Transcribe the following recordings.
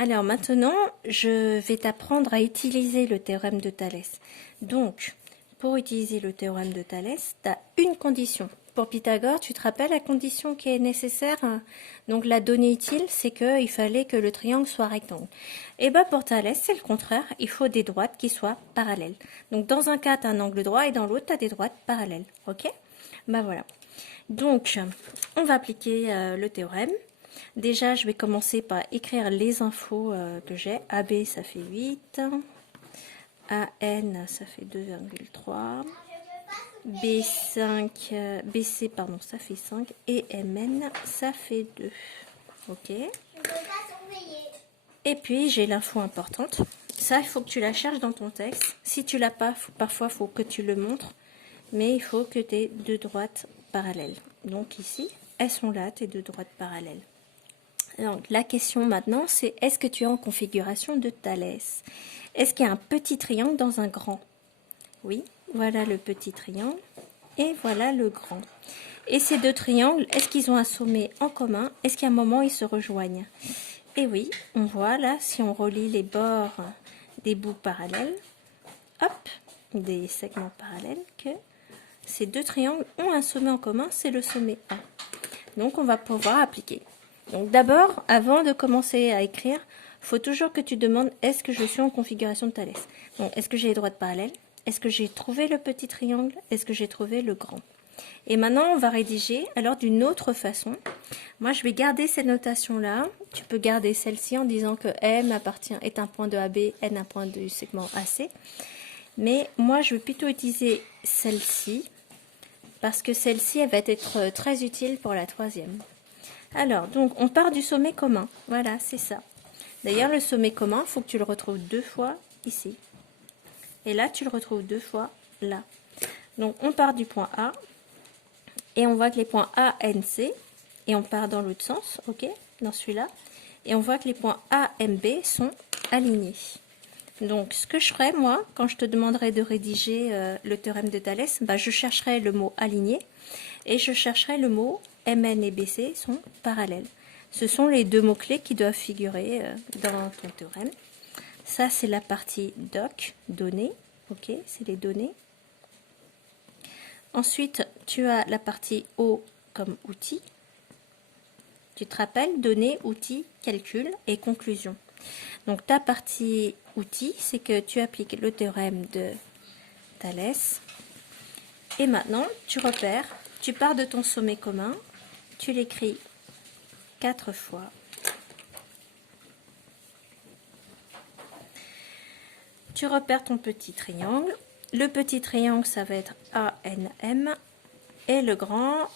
Alors maintenant, je vais t'apprendre à utiliser le théorème de Thalès. Donc, pour utiliser le théorème de Thalès, tu as une condition. Pour Pythagore, tu te rappelles la condition qui est nécessaire? Donc la donnée utile, c'est qu'il fallait que le triangle soit rectangle. Et bien pour Thalès, c'est le contraire, il faut des droites qui soient parallèles. Donc dans un cas, tu as un angle droit et dans l'autre, tu as des droites parallèles. Ok? Ben voilà. Donc, on va appliquer le théorème. Déjà, je vais commencer par écrire les infos que j'ai. AB, ça fait 8. AN, ça fait 2,3. B5, BC, pardon, ça fait 5. Et MN, ça fait 2. Ok. Et puis, j'ai l'info importante. Ça, il faut que tu la cherches dans ton texte. Si tu l'as pas, parfois, il faut que tu le montres. Mais il faut que tu aies deux droites parallèles. Donc ici, elles sont là, tes deux droites parallèles. Donc, la question maintenant, c'est est-ce que tu es en configuration de Thalès? Est-ce qu'il y a un petit triangle dans un grand? Oui, voilà le petit triangle et voilà le grand. Et ces deux triangles, est-ce qu'ils ont un sommet en commun? Est-ce qu'à un moment, ils se rejoignent? Et oui, on voit là, si on relie les bords des bouts parallèles, hop, des segments parallèles, que ces deux triangles ont un sommet en commun, c'est le sommet A. Donc, on va pouvoir appliquer. Donc d'abord, avant de commencer à écrire, il faut toujours que tu demandes est-ce que je suis en configuration de Thalès. Donc est-ce que j'ai les droites parallèles? Est-ce que j'ai trouvé le petit triangle? Est-ce que j'ai trouvé le grand? Et maintenant, on va rédiger alors d'une autre façon. Moi, je vais garder ces notations-là. Tu peux garder celle-ci en disant que M est un point de AB, N un point du segment AC. Mais moi, je vais plutôt utiliser celle-ci parce que celle-ci, elle va être très utile pour la troisième. Alors, donc, on part du sommet commun. Voilà, c'est ça. D'ailleurs, le sommet commun, il faut que tu le retrouves deux fois ici. Et là, tu le retrouves deux fois là. Donc, on part du point A. Et on voit que les points A, N, C. Et on part dans l'autre sens, ok, dans celui-là. Et on voit que les points A, M, B sont alignés. Donc, ce que je ferai, moi, quand je te demanderai de rédiger le théorème de Thalès, bah, je chercherai le mot aligné. Et je chercherai le mot MN et BC sont parallèles. Ce sont les deux mots-clés qui doivent figurer dans ton théorème. Ça, c'est la partie doc, données. Ok, c'est les données. Ensuite, tu as la partie O comme outil. Tu te rappelles, données, outils, calcul et conclusion. Donc, ta partie outil, c'est que tu appliques le théorème de Thalès. Et maintenant, tu repères, tu pars de ton sommet commun, tu l'écris 4 fois. Tu repères ton petit triangle. Le petit triangle, ça va être ANM. Et le grand,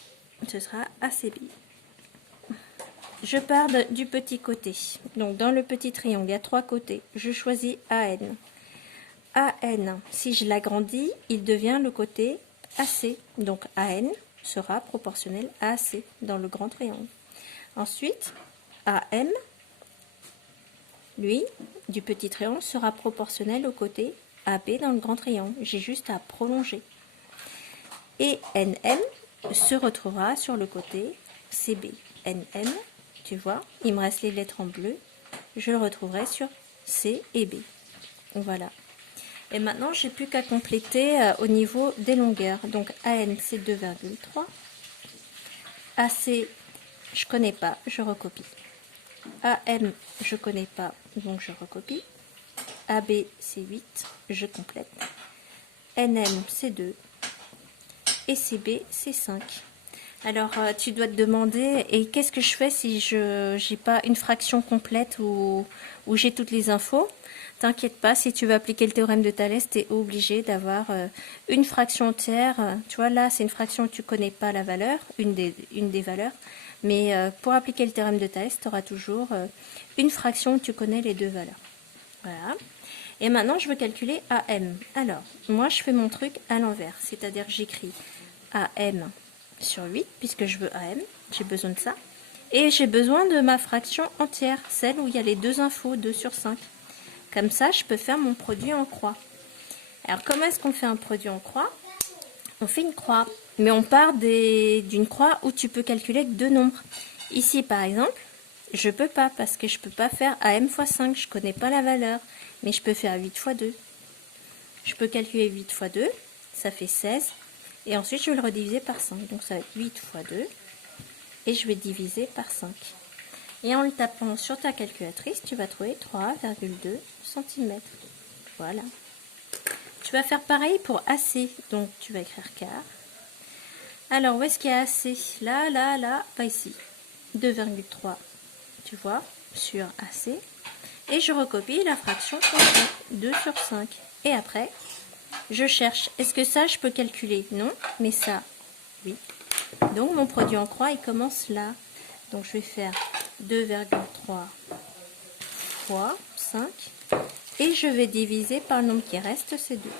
ce sera ACB. Je pars du petit côté. Donc, dans le petit triangle, il y a 3 côtés. Je choisis AN. AN, si je l'agrandis, il devient le côté AC. Donc, AN sera proportionnel à AC dans le grand triangle. Ensuite, AM, lui, du petit triangle, sera proportionnel au côté AB dans le grand triangle. J'ai juste à prolonger. Et NM se retrouvera sur le côté CB. NM, tu vois, il me reste les lettres en bleu. Je le retrouverai sur C et B. Voilà. Et maintenant, j'ai plus qu'à compléter au niveau des longueurs. Donc, AN, c'est 2,3. AC, je connais pas, je recopie. AM, je connais pas, donc je recopie. AB, c'est 8, je complète. NM, c'est 2. Et CB, c'est 5. Alors, tu dois te demander, et qu'est-ce que je fais si je n'ai pas une fraction complète où j'ai toutes les infos? T'inquiète pas, si tu veux appliquer le théorème de Thalès, tu es obligé d'avoir une fraction entière. Tu vois, là, c'est une fraction où tu ne connais pas la valeur, une des valeurs. Mais pour appliquer le théorème de Thalès, tu auras toujours une fraction où tu connais les deux valeurs. Voilà. Et maintenant, je veux calculer AM. Alors, moi, je fais mon truc à l'envers. C'est-à-dire que j'écris AM sur 8, puisque je veux AM. J'ai besoin de ça. Et j'ai besoin de ma fraction entière, celle où il y a les deux infos, 2 sur 5. Comme ça, je peux faire mon produit en croix. Alors, comment est-ce qu'on fait un produit en croix? On fait une croix, mais on part d'une croix où tu peux calculer que deux nombres. Ici, par exemple, je peux pas parce que je peux pas faire AM fois 5, je connais pas la valeur, mais je peux faire 8 fois 2. Je peux calculer 8 fois 2, ça fait 16, et ensuite je vais le rediviser par 5, donc ça va être 8 fois 2, et je vais diviser par 5. Et en le tapant sur ta calculatrice, tu vas trouver 3,2 cm. Voilà. Tu vas faire pareil pour AC, donc tu vas écrire quart. Alors, où est-ce qu'il y a AC? Là, là, là, pas ici. 2,3, tu vois, sur AC. Et je recopie la fraction complète, 2 sur 5. Et après, je cherche, est-ce que ça, je peux calculer? Non, mais ça, oui. Donc, mon produit en croix, il commence là. Donc, je vais faire 2,3 fois 5. Et je vais diviser par le nombre qui reste, c'est 2.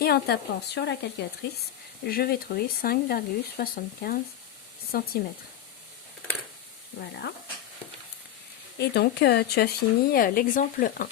Et en tapant sur la calculatrice, je vais trouver 5,75 cm. Voilà. Et donc, tu as fini l'exemple 1.